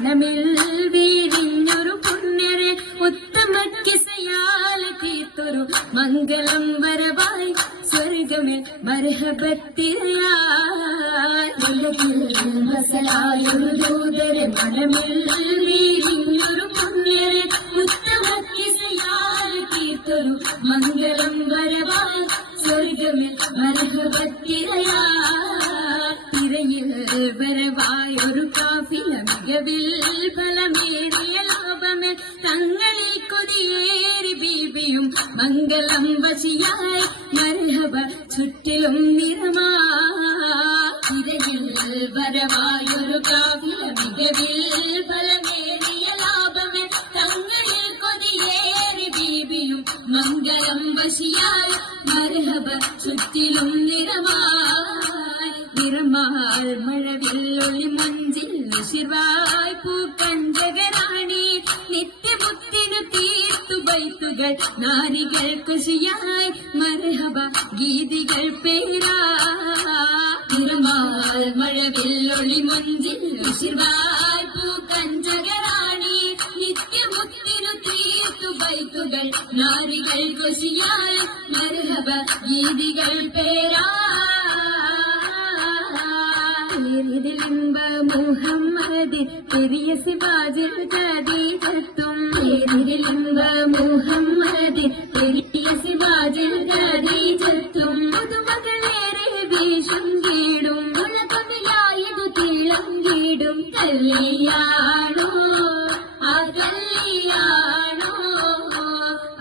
മനമിൽ വീരിഞ്ഞൊരു പുണ്യരെ ഉത്തമക്കിസയാൽ തീർത്തൊരു മംഗളം വരവായി സ്വർഗമിൽ മർഹബത്തിലായൊരു ദൂതരെ മനമിൽ വീരിഞ്ഞൊരു പുണ്യരെ ഉത്തമക്കിസയാൽ തീർത്തൊരു മംഗളം വരവായി സ്വർഗമിൽ മർഹബത്തിരയിൽ വരവായൊരു കാഫില മികവിൽ ഫലമേറിയ ലാഭമേ തങ്ങളിൽ കൊതിയേറി ബീബിയും മംഗളം വശിയായി മർഹബ ചുറ്റിലും നിറമാരയിൽ വരവായൊരു കാഫില മികവിൽ ഫലമേറിയ ലാഭമേ തങ്ങളിൽ കൊതിയേറി ബീബിയും മംഗളം വശിയായി മർഹബ ചുറ്റിലും നിറമാൽ മഴവില്ലൊളി മഞ്ചിൽ നിശിർവായ് പൂക്കഞ്ചകരാണി നിത്യമുത്തിനു തീർത്തു ബൈത്തുകൾ നാരികൾ ഖുശിയായി മർഹബ ഗീതികൾ പേരാ നിറമാൽ മഴവില്ലൊളി മഞ്ചിൽ നിശിർവായ് പൂക്കഞ്ചകരാണി നിത്യമുത്തിനു തീർത്തു ബൈത്തുകൾ നാരികൾ ഖുശിയായി മർഹബ ഗീതികൾ പേരാ ിലിംബ മുഹമ്മദ് പെരിയ സിവാജിൽ ഖദീജത്തും ലിംബ മുഹമ്മദ് പെരിയ സിവാജിൽ ഖദീജത്തും പുതുമകളേറെ വീശും കീടും ഉലകമിലായതു തീളം കീടും കല്യാണോ ആ കല്യാണോ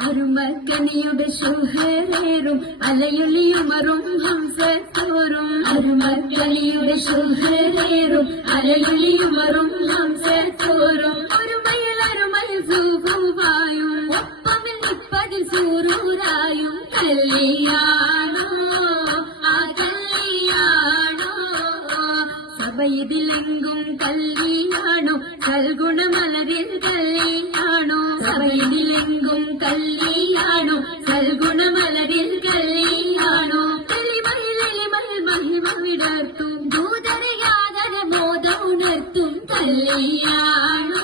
അരുമക്കനിയുടെ ശുഹരേറും അലയൊലിയുമറും ഹംസത്തോറും അരുമക്കനിയുടെ ശുഹരേറും അലയൊലിയുമറും ഹംസത്തോറും ഒരുമയിൽ അരുമയിൽ സൂഫുവായും ഒപ്പമിൽ നിപ്പതിൽ സൂറൂരായും കല്യാണോ ആ കല്യാണോ സഭയിതിലെങ്കും കല്യാണോ സൽഗുണമലരിൽ കല്യാണോ സഭയിതിലെങ്കും കല്യാണോ സൽഗുണമലരിൽ കല്യാണോ തെളിമയിൽ മഹിമവിടർത്തും ദൂതരയാതര മോദമുണർത്തും കല്യാണോ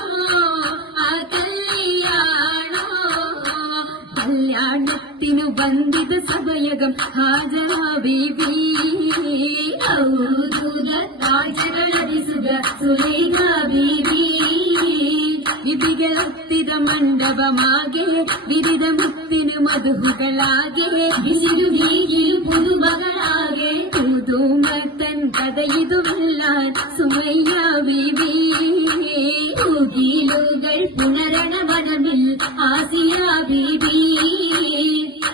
ആ കല്യാണോ കല്യാണത്തിനു ബന്ധിത സഭയകം ഹാജരാ ബീബി സുലൈഖ ബീബി വിധികളൊത്തിത മണ്ഡപമാകെ വിരിത മുത്തിനു മധുഹുകളാകെ വിസിരു വീതിയിൽ പുതുമകളാകെ പുതുമത്തൻ കഥയിതുമെല്ലാൻ സുമയ്യ ബീബി ൂകൾ പുണരണ വനമിൽ ആസിയ ബീബി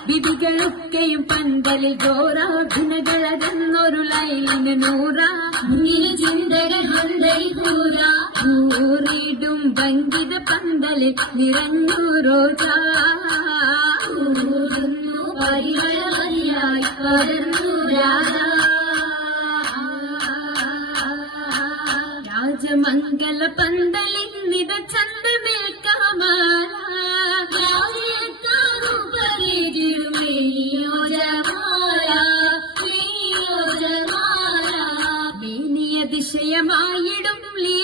വിധികളൊക്കെയും പന്തലിൽ ഘോരാഭിനകളകന്നൊരു ലൈലിന് നൂറാ ചിന്തകൾ ൂറിടും ഭംഗിത പന്തലിൽ നിറഞ്ഞു റോജാ പരിമളായി പരന്നു രാജമംഗല പന്തലിൽ നിറ ചന്ദ്രമേൽ ദിശയമായിടും ലീ